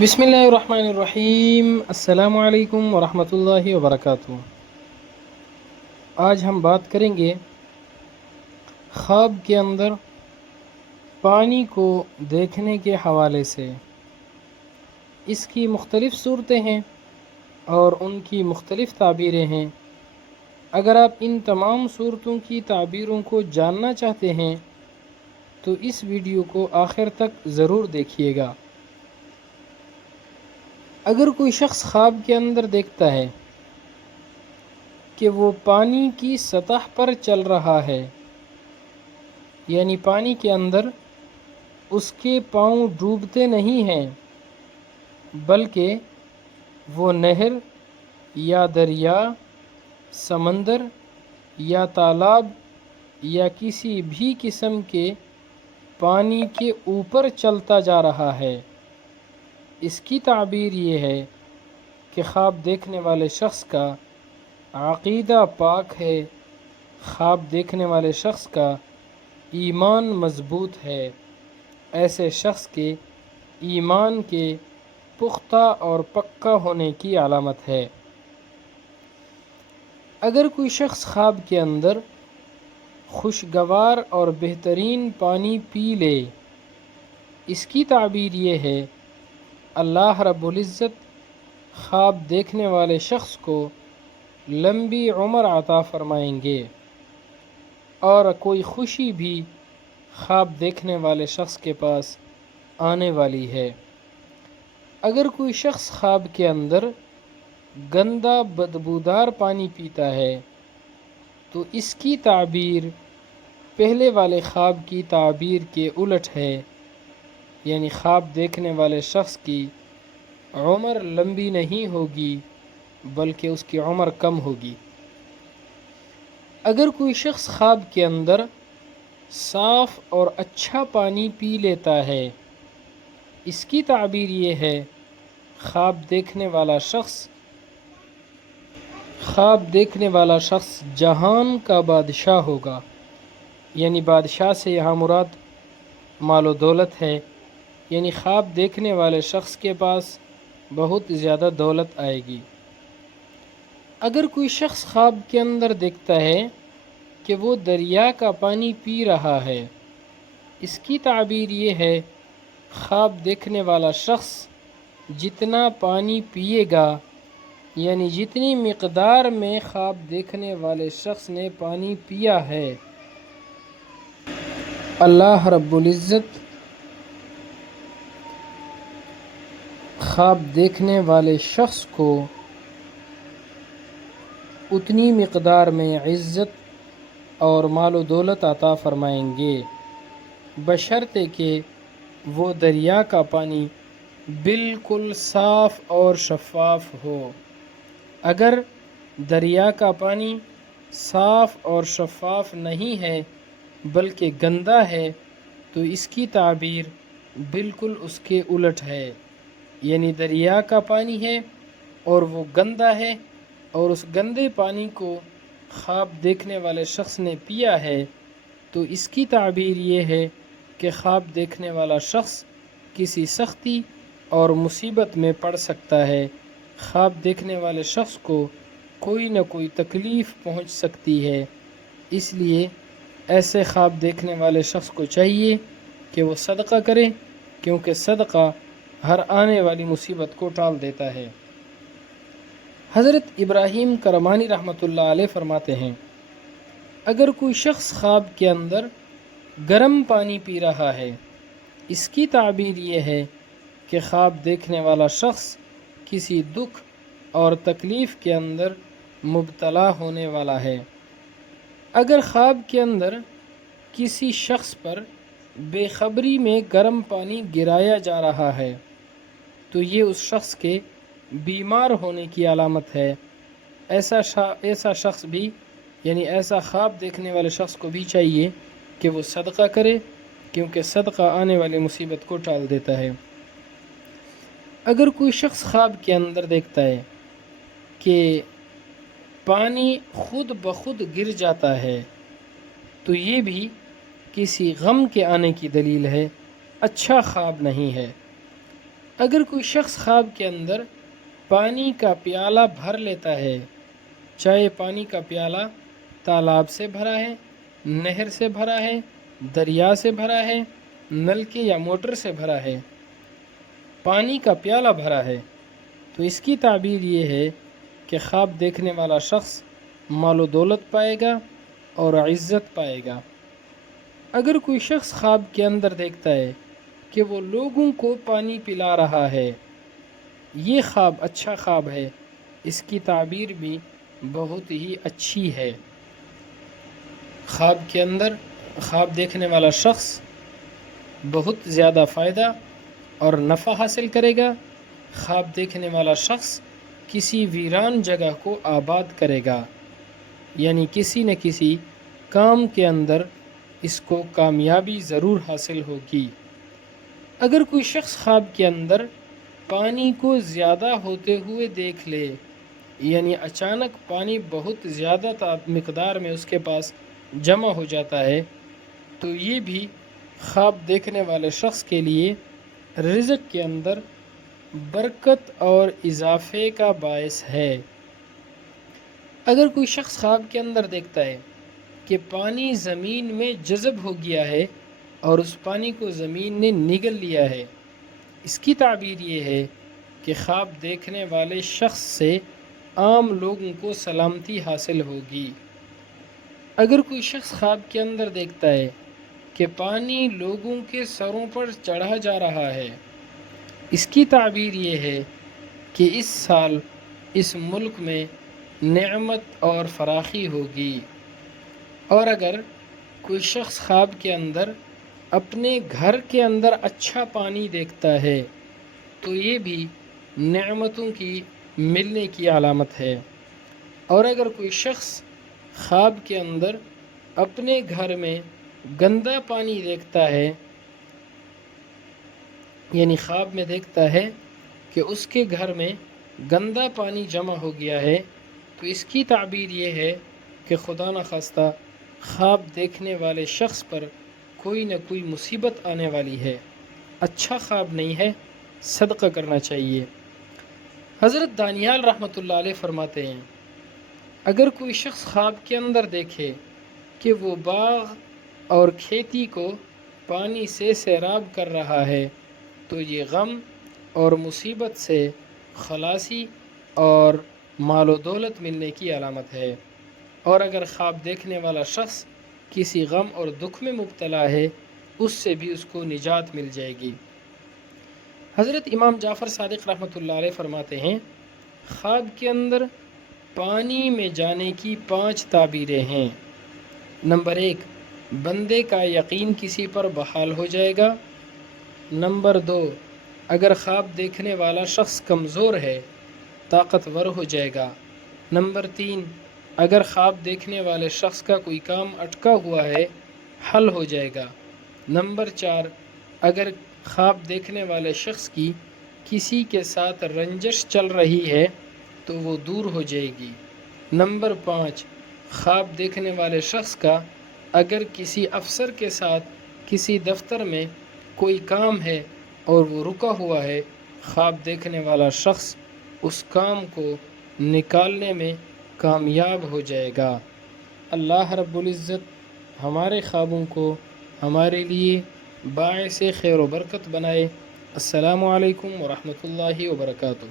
بسم اللہ الرحمن الرحیم۔ السلام علیکم ورحمۃ اللہ وبرکاتہ۔ آج ہم بات کریں گے خواب کے اندر پانی کو دیکھنے کے حوالے سے۔ اس کی مختلف صورتیں ہیں اور ان کی مختلف تعبیریں ہیں۔ اگر آپ ان تمام صورتوں کی تعبیروں کو جاننا چاہتے ہیں تو اس ویڈیو کو آخر تک ضرور دیکھیے گا۔ اگر کوئی شخص خواب کے اندر دیکھتا ہے کہ وہ پانی کی سطح پر چل رہا ہے، یعنی پانی کے اندر اس کے پاؤں ڈوبتے نہیں ہیں بلکہ وہ نہر یا دریا، سمندر یا تالاب یا کسی بھی قسم کے پانی کے اوپر چلتا جا رہا ہے، اس کی تعبیر یہ ہے کہ خواب دیکھنے والے شخص کا عقیدہ پاک ہے، خواب دیکھنے والے شخص کا ایمان مضبوط ہے، ایسے شخص کے ایمان کے پختہ اور پکا ہونے کی علامت ہے۔ اگر کوئی شخص خواب کے اندر خوشگوار اور بہترین پانی پی لے، اس کی تعبیر یہ ہے اللہ رب العزت خواب دیکھنے والے شخص کو لمبی عمر عطا فرمائیں گے، اور کوئی خوشی بھی خواب دیکھنے والے شخص کے پاس آنے والی ہے۔ اگر کوئی شخص خواب کے اندر گندا بدبودار پانی پیتا ہے تو اس کی تعبیر پہلے والے خواب کی تعبیر کے الٹ ہے، یعنی خواب دیکھنے والے شخص کی عمر لمبی نہیں ہوگی بلکہ اس کی عمر کم ہوگی۔ اگر کوئی شخص خواب کے اندر صاف اور اچھا پانی پی لیتا ہے، اس کی تعبیر یہ ہے خواب دیکھنے والا شخص جہان کا بادشاہ ہوگا، یعنی بادشاہ سے یہاں مراد مال و دولت ہے، یعنی خواب دیکھنے والے شخص کے پاس بہت زیادہ دولت آئے گی۔ اگر کوئی شخص خواب کے اندر دیکھتا ہے کہ وہ دریا کا پانی پی رہا ہے، اس کی تعبیر یہ ہے خواب دیکھنے والا شخص جتنا پانی پیے گا، یعنی جتنی مقدار میں خواب دیکھنے والے شخص نے پانی پیا ہے، اللہ رب العزت خواب دیکھنے والے شخص کو اتنی مقدار میں عزت اور مال و دولت عطا فرمائیں گے، بشرطے کہ وہ دریا کا پانی بالکل صاف اور شفاف ہو۔ اگر دریا کا پانی صاف اور شفاف نہیں ہے بلکہ گندا ہے تو اس کی تعبیر بالکل اس کے الٹ ہے، یعنی دریا کا پانی ہے اور وہ گندا ہے اور اس گندے پانی کو خواب دیکھنے والے شخص نے پیا ہے تو اس کی تعبیر یہ ہے کہ خواب دیکھنے والا شخص کسی سختی اور مصیبت میں پڑ سکتا ہے، خواب دیکھنے والے شخص کو کوئی نہ کوئی تکلیف پہنچ سکتی ہے، اس لیے ایسے خواب دیکھنے والے شخص کو چاہیے کہ وہ صدقہ کرے، کیونکہ صدقہ ہر آنے والی مصیبت کو ٹال دیتا ہے۔ حضرت ابراہیم کرمانی رحمۃ اللہ علیہ فرماتے ہیں اگر کوئی شخص خواب کے اندر گرم پانی پی رہا ہے، اس کی تعبیر یہ ہے کہ خواب دیکھنے والا شخص کسی دکھ اور تکلیف کے اندر مبتلا ہونے والا ہے۔ اگر خواب کے اندر کسی شخص پر بے خبری میں گرم پانی گرایا جا رہا ہے تو یہ اس شخص کے بیمار ہونے کی علامت ہے۔ ایسا شخص بھی، یعنی ایسا خواب دیکھنے والے شخص کو بھی چاہیے کہ وہ صدقہ کرے، کیونکہ صدقہ آنے والی مصیبت کو ٹال دیتا ہے۔ اگر کوئی شخص خواب کے اندر دیکھتا ہے کہ پانی خود بخود گر جاتا ہے تو یہ بھی کسی غم کے آنے کی دلیل ہے، اچھا خواب نہیں ہے۔ اگر کوئی شخص خواب کے اندر پانی کا پیالہ بھر لیتا ہے، چاہے پانی کا پیالہ تالاب سے بھرا ہے، نہر سے بھرا ہے، دریا سے بھرا ہے، نلکے یا موٹر سے بھرا ہے، پانی کا پیالہ بھرا ہے، تو اس کی تعبیر یہ ہے کہ خواب دیکھنے والا شخص مال و دولت پائے گا اور عزت پائے گا۔ اگر کوئی شخص خواب کے اندر دیکھتا ہے کہ وہ لوگوں کو پانی پلا رہا ہے، یہ خواب اچھا خواب ہے، اس کی تعبیر بھی بہت ہی اچھی ہے۔ خواب کے اندر خواب دیکھنے والا شخص بہت زیادہ فائدہ اور نفع حاصل کرے گا۔ خواب دیکھنے والا شخص کسی ویران جگہ کو آباد کرے گا، یعنی کسی نہ کسی کام کے اندر اس کو کامیابی ضرور حاصل ہوگی۔ اگر کوئی شخص خواب کے اندر پانی کو زیادہ ہوتے ہوئے دیکھ لے، یعنی اچانک پانی بہت زیادہ مقدار میں اس کے پاس جمع ہو جاتا ہے، تو یہ بھی خواب دیکھنے والے شخص کے لیے رزق کے اندر برکت اور اضافے کا باعث ہے۔ اگر کوئی شخص خواب کے اندر دیکھتا ہے کہ پانی زمین میں جذب ہو گیا ہے اور اس پانی کو زمین نے نگل لیا ہے، اس کی تعبیر یہ ہے کہ خواب دیکھنے والے شخص سے عام لوگوں کو سلامتی حاصل ہوگی۔ اگر کوئی شخص خواب کے اندر دیکھتا ہے کہ پانی لوگوں کے سروں پر چڑھا جا رہا ہے، اس کی تعبیر یہ ہے کہ اس سال اس ملک میں نعمت اور فراخی ہوگی۔ اور اگر کوئی شخص خواب کے اندر اپنے گھر کے اندر اچھا پانی دیکھتا ہے، تو یہ بھی نعمتوں کی ملنے کی علامت ہے۔ اور اگر کوئی شخص خواب کے اندر اپنے گھر میں گندا پانی دیکھتا ہے، یعنی خواب میں دیکھتا ہے کہ اس کے گھر میں گندا پانی جمع ہو گیا ہے، تو اس کی تعبیر یہ ہے کہ خدا نخواستہ خواب دیکھنے والے شخص پر کوئی نہ کوئی مصیبت آنے والی ہے، اچھا خواب نہیں ہے، صدقہ کرنا چاہیے۔ حضرت دانیال رحمۃ اللہ علیہ فرماتے ہیں، اگر کوئی شخص خواب کے اندر دیکھے کہ وہ باغ اور کھیتی کو پانی سے سیراب کر رہا ہے، تو یہ غم اور مصیبت سے خلاصی اور مال و دولت ملنے کی علامت ہے۔ اور اگر خواب دیکھنے والا شخص کسی غم اور دکھ میں مبتلا ہے، اس سے بھی اس کو نجات مل جائے گی۔ حضرت امام جعفر صادق رحمۃ اللہ علیہ فرماتے ہیں، خواب کے اندر پانی میں جانے کی 5 تعبیریں ہیں۔ نمبر 1، بندے کا یقین کسی پر بحال ہو جائے گا۔ نمبر 2، اگر خواب دیکھنے والا شخص کمزور ہے، طاقتور ہو جائے گا۔ نمبر 3، اگر خواب دیکھنے والے شخص کا کوئی کام اٹکا ہوا ہے، حل ہو جائے گا۔ نمبر 4، اگر خواب دیکھنے والے شخص کی کسی کے ساتھ رنجش چل رہی ہے تو وہ دور ہو جائے گی۔ نمبر 5، خواب دیکھنے والے شخص کا اگر کسی افسر کے ساتھ کسی دفتر میں کوئی کام ہے اور وہ رکا ہوا ہے، خواب دیکھنے والا شخص اس کام کو نکالنے میں کامیاب ہو جائے گا۔ اللہ رب العزت ہمارے خوابوں کو ہمارے لیے باعث خیر و برکت بنائے۔ السلام علیکم ورحمۃ اللہ وبرکاتہ۔